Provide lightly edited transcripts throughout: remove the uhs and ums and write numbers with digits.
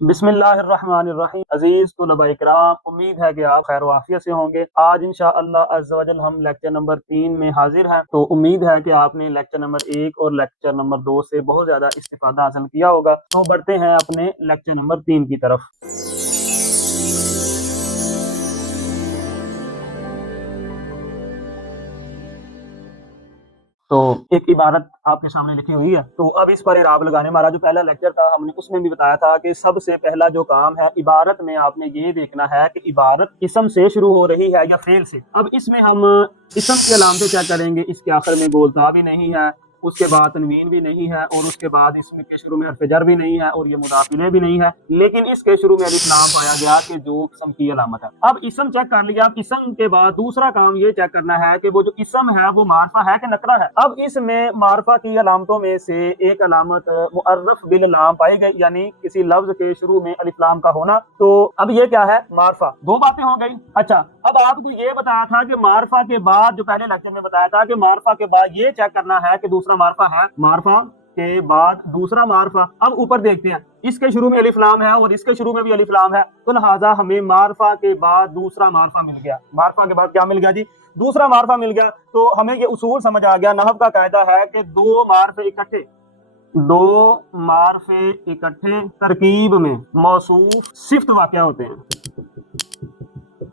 بسم اللہ الرحمن الرحیم۔ عزیز طلباء اکرام، امید ہے کہ آپ خیر و عافیت سے ہوں گے۔ آج انشاءاللہ عز و جل ہم لیکچر نمبر 3 میں حاضر ہیں، تو امید ہے کہ آپ نے لیکچر نمبر 1 اور لیکچر نمبر 2 سے بہت زیادہ استفادہ حاصل کیا ہوگا۔ تو بڑھتے ہیں اپنے لیکچر نمبر 3 کی طرف۔ تو ایک عبارت آپ کے سامنے لکھی ہوئی ہے، تو اب اس پر اعراب لگانے، ہمارا جو پہلا لیکچر تھا ہم نے اس میں بھی بتایا تھا کہ سب سے پہلا جو کام ہے عبارت میں، آپ نے یہ دیکھنا ہے کہ عبارت اسم سے شروع ہو رہی ہے یا فعل سے۔ اب اس میں ہم اسم کی علامتیں چیک کریں گے، اس کے آخر میں گولتا بھی نہیں ہے، اس کے بعد تنوین بھی نہیں ہے، اور اس کے بعد اسم کے شروع میں حرف جر بھی نہیں ہے، اور یہ مضاف الیہ بھی نہیں ہے، لیکن اس کے شروع میں الف لام پایا گیا کہ جو اسم کی علامت ہے۔ اب اسم چیک کر لیا، اسم کے بعد دوسرا کام یہ چیک کرنا ہے کہ وہ جو اسم ہے وہ معرفہ ہے کہ نکرہ ہے۔ اب اس میں معرفہ کی علامتوں میں سے ایک علامت معرف باللام پائی گئی، یعنی کسی لفظ کے شروع میں الف لام کا ہونا۔ تو اب یہ کیا ہے؟ معرفہ۔ دو باتیں ہو گئی۔ اچھا، اب آپ کو یہ بتایا تھا کہ معرفہ کے بعد، جو پہلے لیکچر میں بتایا تھا کہ معرفہ کے بعد یہ چیک کرنا ہے کہ دوسرا معرفہ ہے، معرفہ کے بعد دوسرا معرفہ۔ اب اوپر دیکھتے ہیں، اس کے شروع میں الف لام ہے اور اس کے شروع میں بھی الف لام ہے، تو لہٰذا ہمیں معرفہ کے بعد دوسرا معرفہ مل گیا۔ معرفہ کے بعد کیا مل گیا جی؟ دوسرا معرفہ مل گیا۔ تو ہمیں یہ اصول سمجھ آ گیا، نحو کا قاعدہ ہے کہ دو معرفے اکٹھے ترکیب میں موصوف صفت واقع ہوتے ہیں۔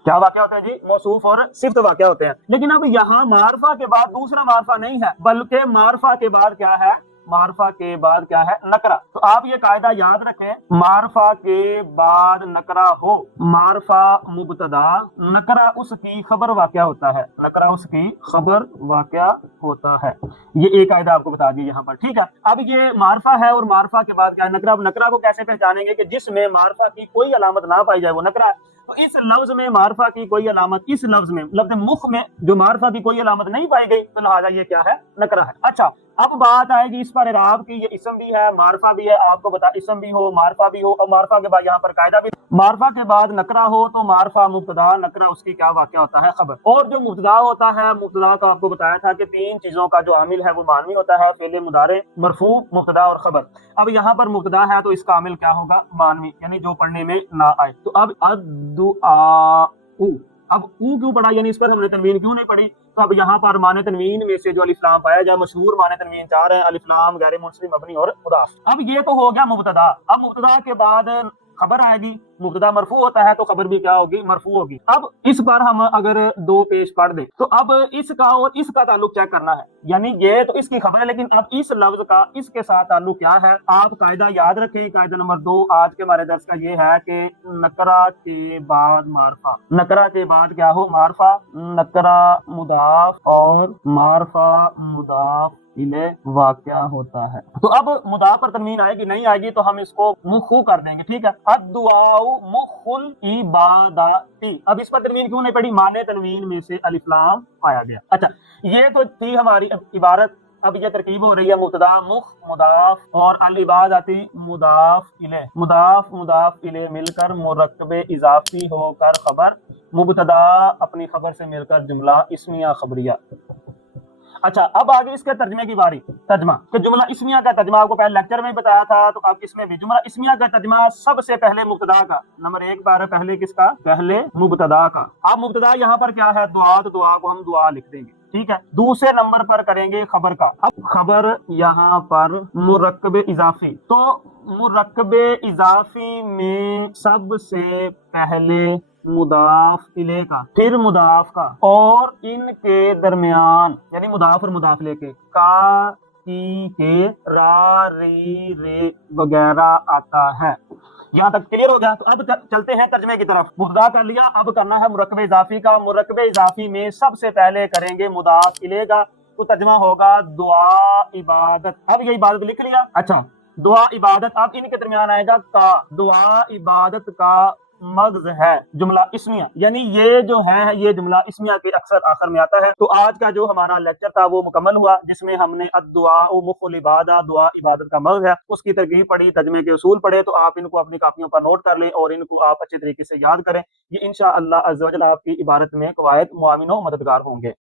کیا واقع ہوتے ہیں جی؟ موصوف اور صفت واقع ہوتے ہیں۔ لیکن اب یہاں معرفہ کے بعد دوسرا معرفہ نہیں ہے، بلکہ معرفہ کے بعد کیا ہے؟ معرفہ کے بعد کیا ہے؟ نکرہ۔ تو آپ یہ قاعدہ یاد رکھیں، معرفہ کے بعد نکرہ ہو، معرفہ مبتدا، نکرہ اس کی خبر واقع ہوتا ہے، نکرہ اس کی خبر واقع ہوتا ہے۔ یہ ایک قاعدہ آپ کو بتا دی یہاں پر، ٹھیک ہے۔ اب یہ معرفہ ہے اور معرفہ کے بعد کیا ہے؟ نکرہ۔ اب نکرہ کو کیسے پہچانیں گے کہ جس میں معرفہ کی کوئی علامت نہ پائی جائے وہ نکرہ ہے۔ تو اس لفظ میں معرفہ کی کوئی علامت، اس لفظ میں لفظ مخ میں جو معرفہ کی کوئی علامت نہیں پائی گئی، تو لہٰذا یہ کیا ہے؟ نکرہ ہے۔ اچھا، اب بات آئے گی اس پر اعراب کی۔ یہ اسم بھی ہے، معرفہ بھی ہے، آپ کو بتا اسم بھی ہو، معرفہ بھی ہو، اور معرفہ کے بعد یہاں پر قاعدہ بھی، معرفہ کے بعد نکرہ ہو تو معرفہ مبتدا، نکرہ اس کی کیا واقع ہوتا ہے؟ خبر۔ اور جو مبتدا ہوتا ہے، مبتدا کا آپ کو بتایا تھا کہ تین چیزوں کا جو عامل ہے وہ مانوی ہوتا ہے، فعل مضارع، مرفوع، مبتدا اور خبر۔ اب یہاں پر مبتدا ہے تو اس کا عامل کیا ہوگا؟ مانوی، یعنی جو پڑھنے میں نہ آئے۔ تو اب الدعاء، اب او کیوں پڑھا، یعنی اس پر ہم نے تنوین کیوں نہیں پڑھی؟ تو اب یہاں پر معنی تنوین میں سے جو الف لام پایا جائے، مشہور معنی تنوین 4 ہیں، الف لام، غیر منصرف، مبنی اور مضاف۔ اب یہ تو ہو گیا مبتدا۔ اب مبتدا کے بعد خبر آئے گی، مبتدا مرفوع ہوتا ہے تو خبر بھی کیا ہوگی؟ مرفوع ہوگی۔ اب اس پر ہم اگر دو پیش پڑھ دیں تو اب اس کا اور اس کا تعلق چیک کرنا ہے، یعنی یہ تو اس کی خبر ہے، لیکن اب اس لفظ کا اس کے ساتھ تعلق کیا ہے؟ آپ قاعدہ یاد رکھیں، قاعدہ نمبر 2 آج کے ہمارے درس کا یہ ہے کہ نکرہ کے بعد معرفہ، نکرہ کے بعد کیا ہو؟ معرفہ، نکرہ مضاف اور معرفہ مضاف الیہ واقع ہوتا ہے۔ تو اب مضاف پر تنوین آئے گی نہیں آئے گی تو ہم اس کو مخو کر دیں گے، ٹھیک ہے۔ الدعاء مخ العبادۃ۔ اب اس پر تنوین کیوں نہیں پڑی؟ معنی تنوین میں سے الف لام پایا گیا۔ اچھا، یہ تو تھی ہماری عبارت۔ اب یہ ترکیب ہو رہی ہے مبتدا مخ مضاف اور العبادۃ مضاف الیہ، مضاف مضاف الیہ مل کر مرکب اضافی ہو کر خبر، مبتدا اپنی خبر سے مل کر جملہ اسمیہ خبریہ۔ اچھا، اب آگے اس کے ترجمے کی باری، ترجمہ کہ جملہ اسمیہ کا ترجمہ آپ کو پہلے لیکچر میں بتایا تھا، تو اب اس میں بھی جملہ اسمیہ کا ترجمہ سب سے پہلے مبتدا کا، نمبر 1 پر پہلے کس کا؟ پہلے مبتدا کا۔ اب مبتدا یہاں پر کیا ہے؟ دعا، تو دعا کو ہم دعا لکھ دیں گے، ٹھیک ہے۔ دوسرے نمبر پر کریں گے خبر کا۔ اب خبر یہاں پر مرکب اضافی، تو مرکب اضافی میں سب سے پہلے مضاف الیہ کا، پھر مضاف کا، اور ان کے درمیان یعنی مضاف اور مضاف لے کے کا، کی، کے، را، ری، رے وغیرہ آتا ہے۔ یہاں تک کلیئر ہو گیا؟ تو اب چلتے ہیں ترجمے کی طرف۔ مبتدا کر لیا، اب کرنا ہے مرکب اضافی کا۔ مرکب اضافی میں سب سے پہلے کریں گے مضاف الیہ کا، تو ترجمہ ہوگا دعا عبادت۔ اب یہ عبادت لکھ لیا۔ اچھا، دعا عبادت، اب ان کے درمیان آئے گا کا، دعا عبادت کا مغز ہے جملہ اسمیہ، یعنی یہ جو ہے یہ جملہ اسمیہ کے اکثر آخر میں آتا ہے۔ تو آج کا جو ہمارا لیکچر تھا وہ مکمل ہوا، جس میں ہم نے الدعاء مخ العبادہ، دعا عبادت کا مغز ہے، اس کی ترکیب پڑھی، ترجمے کے اصول پڑھے۔ تو آپ ان کو اپنی کاپیوں پر نوٹ کر لیں اور ان کو آپ اچھے طریقے سے یاد کریں، یہ انشاءاللہ عز و جل آپ کی عبارت میں قواعد معاون و مددگار ہوں گے۔